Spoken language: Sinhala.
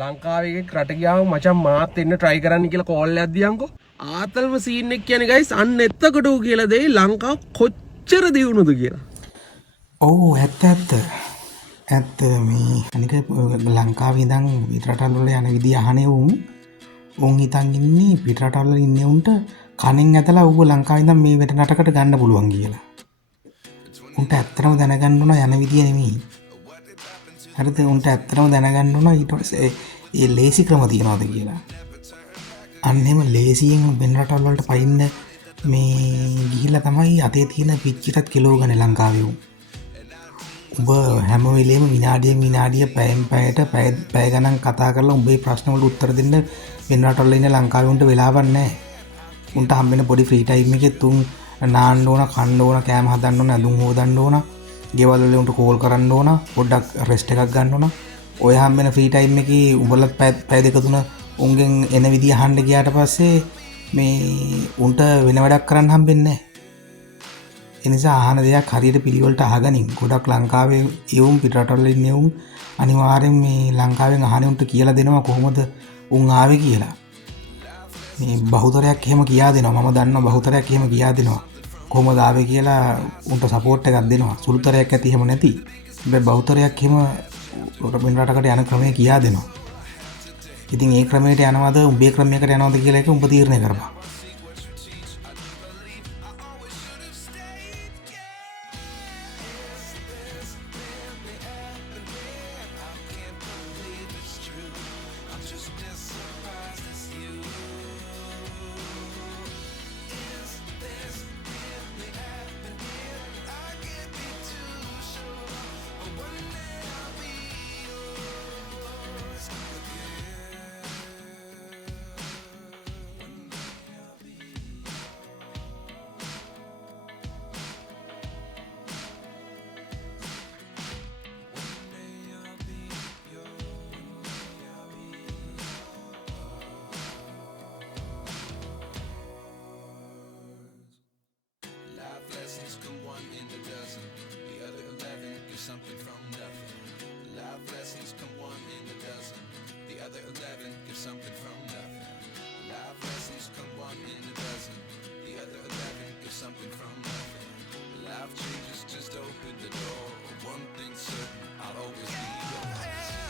ලංකාවේ රට ගියාම මචං මාත් එන්න try කරන්න කියලා කෝල් එකක් දියන්කෝ. ආතල්ම සීන් එක කියන්නේ guys අන්න එතකොට ඌ කියලා දෙයි ලංකාව කොච්චර දියුණුද කියලා. ඔව් ඇත්ත මේ අනික ලංකාවේ ඉඳන් පිටරටවල වල යන විදිය අහනේ උන් හිතන් ඉන්නේ පිටරටවල වල ඉන්නේ උන්ට කණෙන් ඇදලා ඌව ලංකාවේ ඉඳන් මේ වෙන රටකට ගන්න පුළුවන් කියලා. උන්ට ඇත්තටම දැනගන්න ඕන යන විදිය නෙමෙයි. හරිද? උන්ට ඇත්තටම දැනගන්න ඕන ඊට පස්සේ ඒ ලේසි ක්‍රම තියනවාද කියලා. අන්න එහෙම ලේසියෙන් වෙන රටවල් වලට පයින්න මේ ගිහිල්ලා තමයි අතේ තියෙන පිච්චිටත් කිලෝ ගන්න ලංකාවේ උන්. උඹ හැම වෙලේම විනාඩිය පැයෙන් පැයට පැය ගණන් කතා කරලා උඹේ ප්‍රශ්න වලට උත්තර දෙන්න වෙන රටවල ඉන්න ලංකාවේ උන්ට වෙලාවක් නැහැ. උන්ට හම්බෙන පොඩි ෆ්‍රී ටයිම් එකෙත් උන් නාන්න ඕන, කන්න ඕන, කෑම හදන්න ඕන, ඇඳුම් හොදන්න ඕන, ගෙවල් වල උන්ට කෝල් කරන්න ඕන, පොඩ්ඩක් රෙස්ට් එකක් ගන්න ඕන. ඔය හම්බෙන ෆ්‍රී ටයිම් එකේ උඹලත් පැය දෙක තුන උන්ගෙන් එන විදිය අහන්න ගියාට පස්සේ මේ උන්ට වෙන වැඩක් කරන්න හම්බෙන්නේ නැහැ. ඒ නිසා අහන දෙයක් හරියට පිළිවෙලට අහගනින්. ගොඩක් ලංකාවේ එවුන් පිටරටවල ඉන්නේ උන් අනිවාර්යෙන් මේ ලංකාවෙන් අහන්නේ උන්ට කියලා දෙනවා කොහොමද උන් ආවේ කියලා. මේ බහුතරයක් එහෙම කියා දෙනවා. මම දන්නවා බහුතරයක් එහෙම කියා දෙනවා. කොහොමද ආවේ කියලා උන්ට සපෝට් එකක් දෙනවා. සුළුතරයක් ඇති එහෙම නැති. හැබැයි බහුතරයක් එහෙම වෙන රටකට යන ක්‍රමය කියා දෙනවා. ඉතින් ඒ ක්‍රමයට යනවද උඹේ ක්‍රමයකට යනවද කියලා එක උඹ තීරණය කරපන්. Something from nothing. Life lessons come one in a dozen. The other 11 give something from nothing. Life lessons come one in a dozen. The other 11 give something from nothing. Life changes, just open the door. One thing's certain, I'll always be yours.